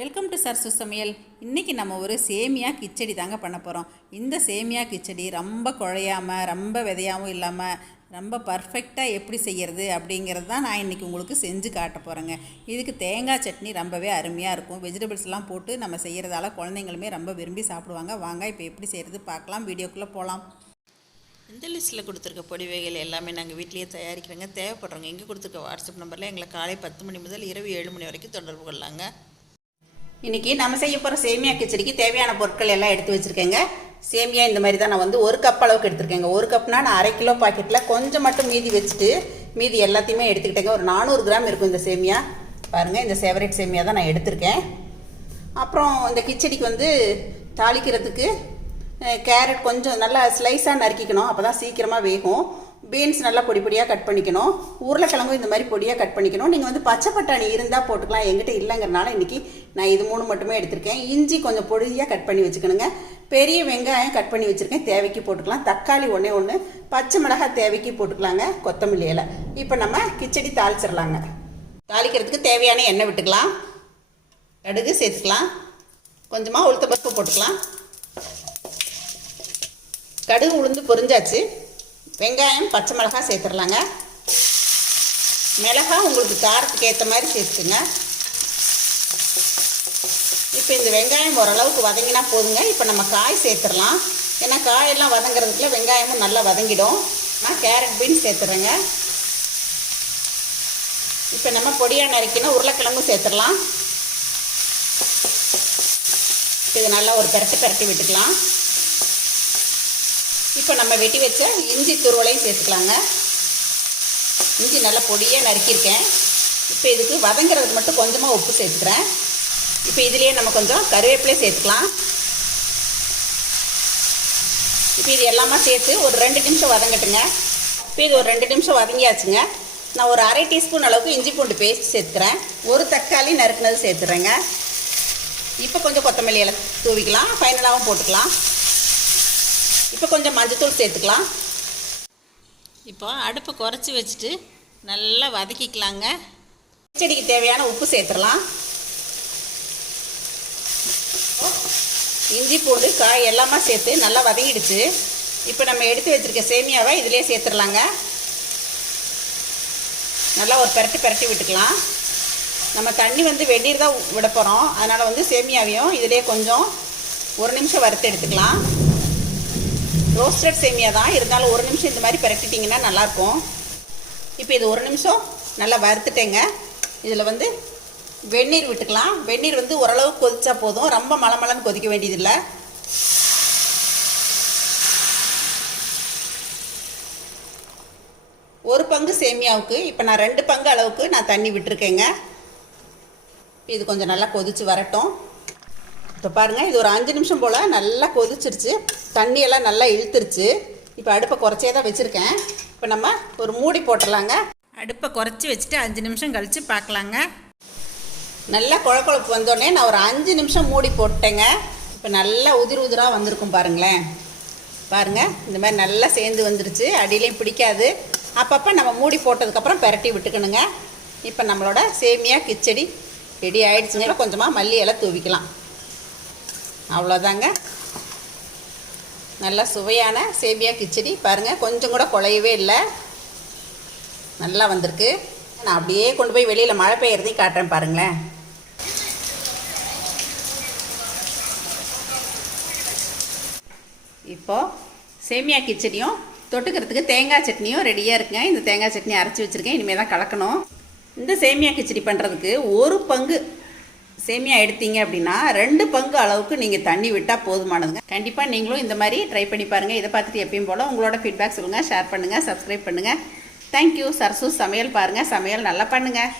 Welcome to சர்சு சமையல். இன்றைக்கி நம்ம ஒரு சேமியா கிச்சடி தாங்க பண்ண போகிறோம். இந்த சேமியா கிச்சடி ரொம்ப குழையாமல் ரொம்ப விதையாகவும் இல்லாமல் ரொம்ப பர்ஃபெக்டாக எப்படி செய்கிறது அப்படிங்கிறது தான் நான் இன்றைக்கி உங்களுக்கு செஞ்சு காட்ட போகிறேங்க. இதுக்கு தேங்காய் சட்னி ரொம்பவே அருமையாக இருக்கும். வெஜிடபிள்ஸ்லாம் போட்டு நம்ம செய்கிறதால குழந்தைங்களுமே ரொம்ப விரும்பி சாப்பிடுவாங்க. வாங்க இப்போ எப்படி செய்கிறது பார்க்கலாம். வீடியோக்குள்ளே போகலாம். இந்த லிஸ்ட்டில் கொடுத்துருக்க பொடி வகைகள் எல்லாமே நாங்கள் வீட்லேயே தயாரிக்கிறோங்க. தேவைப்படுறோங்க இங்கே கொடுத்துருக்க வாட்ஸ்அப் நம்பரில் எங்களை காலை 10 மணி முதல் இரவு 7 மணி வரைக்கும் தொடர்பு கொள்ளலாங்க. இன்றைக்கி நம்ம செய்ய போகிற சேமியா கிச்சடிக்கு தேவையான பொருட்கள் எல்லாம் எடுத்து வச்சுருக்கேங்க. சேமியா இந்த மாதிரி தான் நான் வந்து 1 கப் அளவுக்கு எடுத்துருக்கேங்க. 1 கப்னா நான் 1/2 கிலோ பாக்கெட்டில் கொஞ்சம் மட்டும் மீதி வச்சுட்டு மீதி எல்லாத்தையுமே எடுத்துக்கிட்டேங்க. ஒரு 400 கிராம் இருக்கும் இந்த சேமியா. பாருங்கள், இந்த ஃபேவரட் சேமியா தான் நான் எடுத்திருக்கேன். அப்புறம் இந்த கிச்சடிக்கு வந்து தாளிக்கிறதுக்கு கேரட் கொஞ்சம் நல்லா ஸ்லைஸாக நறுக்கிக்கணும், அப்போ தான் சீக்கிரமாக வேகும். பீன்ஸ் நல்லா பொடி பொடியாக கட் பண்ணிக்கணும். உருளைக்கிழங்கும் இந்த மாதிரி பொடியாக கட் பண்ணிக்கணும். நீங்கள் வந்து பச்சை பட்டாணி இருந்தால் போட்டுக்கலாம், எங்கிட்ட இல்லைங்கிறனால இன்றைக்கி நான் இது 3 மட்டுமே எடுத்திருக்கேன். இஞ்சி கொஞ்சம் பொடியாக கட் பண்ணி வச்சுக்கணுங்க. பெரிய வெங்காயம் கட் பண்ணி வச்சுருக்கேன், தேவைக்கு போட்டுக்கலாம். தக்காளி ஒன்று, பச்சை மிளகாய் தேவைக்கு போட்டுக்கலாங்க. கொத்தமல்லி இலை. இப்போ நம்ம கிச்சடி தாளிச்சிடலாங்க. தாளிக்கிறதுக்கு தேவையான எண்ணெய் விட்டுக்கலாம். கடுகு சேர்த்துக்கலாம். கொஞ்சமாக உளுத்தம்பருப்பு போட்டுக்கலாம். கடுகு உளுந்து பொரிஞ்சாச்சு. வெங்காயம் பச்சை மிளகாய் சேர்த்துடலாங்க. மிளகாய் உங்களுக்கு காரத்துக்கு ஏற்ற மாதிரி சேர்த்துக்குங்க. இப்போ இந்த வெங்காயம் ஓரளவுக்கு வதங்கினா போதுங்க. இப்போ நம்ம காய் சேர்த்துடலாம். ஏன்னா காயெல்லாம் வதங்கிறதுக்குள்ள வெங்காயமும் நல்லா வதங்கிடும். நான் கேரட் பீன்ஸ் சேர்த்துறேங்க. இப்போ நம்ம பொடியாக நறுக்கினா உருளைக்கிழங்கும் சேர்த்துடலாம். இது நல்லா ஒரு பெரட்டி விட்டுக்கலாம். இப்போ நம்ம வெட்டி வச்ச இஞ்சி துருவலையும் சேர்த்துக்கலாங்க. இஞ்சி நல்லா பொடியாக நறுக்கியிருக்கேன். இப்போ இதுக்கு வதங்கிறதுக்கு மட்டும் கொஞ்சமாக உப்பு சேர்த்துக்கிறேன். இப்போ இதுலேயே நம்ம கொஞ்சம் கருவேப்பிலையை சேர்த்துக்கலாம். இப்போ இது எல்லாமே சேர்த்து ஒரு 2 நிமிஷம் வதங்கட்டுங்க. இப்போ இது ஒரு 2 நிமிஷம் வதங்கியாச்சுங்க. நான் ஒரு 1/2 டீஸ்பூன் அளவுக்கு இஞ்சி பூண்டு பேஸ்ட் சேர்த்துக்கிறேன். ஒரு தக்காளி நறுக்குனது சேர்த்துறேங்க. இப்போ கொஞ்சம் கொத்தமல்லி இலை தூவிக்கலாம், ஃபைனலாகவும் போட்டுக்கலாம். இப்போ கொஞ்சம் மஞ்சத்தூள் சேர்த்துக்கலாம். இப்போ அடுப்பை குறைச்சி வச்சுட்டு நல்லா வதக்கிக்கலாங்க. கிச்சடிக்கு தேவையான உப்பு சேர்த்துடலாம். இஞ்சி பூண்டு காய் எல்லாமே சேர்த்து நல்லா வதங்கிடுச்சு. இப்போ நம்ம எடுத்து வச்சுருக்க சேமியாவை இதிலே சேர்த்துடலாங்க. நல்லா ஒரு பெரட்டி விட்டுக்கலாம். நம்ம தண்ணி வந்து வெந்நீர் தான் விட போகிறோம். அதனால் வந்து சேமியாவையும் இதிலே கொஞ்சம் 1 நிமிஷம் வறுத்து எடுத்துக்கலாம். ரோஸ்டட் சேமியா தான் இருந்தாலும் 1 நிமிஷம் இந்த மாதிரி பெரட்டிட்டிங்கன்னா நல்லாயிருக்கும். இப்போ இது 1 நிமிஷம் நல்லா வறுத்துட்டேங்க. இதில் வந்து வெந்நீர் விட்டுக்கலாம். வெந்நீர் வந்து ஓரளவுக்கு கொதிச்சா போதும், ரொம்ப மலமலன்னு கொதிக்க வேண்டியதில்லை. ஒரு பங்கு சேமியாவுக்கு இப்போ நான் 2 பங்கு அளவுக்கு நான் தண்ணி விட்டுருக்கேங்க. இது கொஞ்சம் நல்லா கொதித்து வரட்டும். இப்போ பாருங்கள், இது ஒரு 5 நிமிஷம் போல் நல்லா கொதிச்சிருச்சு. தண்ணியெல்லாம் நல்லா இழுத்துருச்சு. இப்போ அடுப்பை குறைச்சே தான் வச்சுருக்கேன். இப்போ நம்ம ஒரு மூடி போட்டுடலாங்க. அடுப்பை குறைச்சி வச்சுட்டு 5 நிமிஷம் கழித்து பார்க்கலாங்க. நல்லா குழப்பு வந்தோடனே நான் ஒரு 5 நிமிஷம் மூடி போட்டேங்க. இப்போ நல்லா உதிராக வந்திருக்கும் பாருங்களேன். பாருங்கள், இந்த மாதிரி நல்லா சேர்ந்து வந்துருச்சு. அடியிலையும் பிடிக்காது. அப்பப்போ நம்ம மூடி போட்டதுக்கப்புறம் பெரட்டி விட்டுக்கணுங்க. இப்போ நம்மளோட சேமியா கிச்சடி ரெடி ஆகிடுச்சுங்களா. கொஞ்சமாக மல்லி இலை தூவிக்கலாம். அவ்வளோதாங்க, நல்லா சுவையான சேமியா கிச்சடி. பாருங்கள், கொஞ்சம் கூட குழையவே இல்லை, நல்லா வந்திருக்கு. நான் அப்படியே கொண்டு போய் வெளியில் மழை பெய்யறதையும் காட்டுறேன் பாருங்களேன். இப்போது சேமியா கிச்சடியும் தொட்டுக்கிறதுக்கு தேங்காய் சட்னியும் ரெடியாக இருக்குங்க. இந்த தேங்காய் சட்னி அரைச்சி வச்சுருக்கேன், இனிமேல் தான் கலக்கணும். இந்த சேமியா கிச்சடி பண்ணுறதுக்கு 1 பங்கு சேமியா எடுத்தீங்க அப்படின்னா 2 பங்கு அளவுக்கு நீங்கள் தண்ணி விட்டால் போதுமானதுங்க. கண்டிப்பாக நீங்களும் இந்த மாதிரி ட்ரை பண்ணி பாருங்கள். இதை பார்த்துட்டு எப்பயும் போல் உங்களோட ஃபீட்பேக் சொல்லுங்கள், ஷேர் பண்ணுங்கள், சப்ஸ்கிரைப் பண்ணுங்கள். தேங்க்யூ. சர்சு சமையல் பாருங்கள், சமையல் நல்லா பண்ணுங்கள்.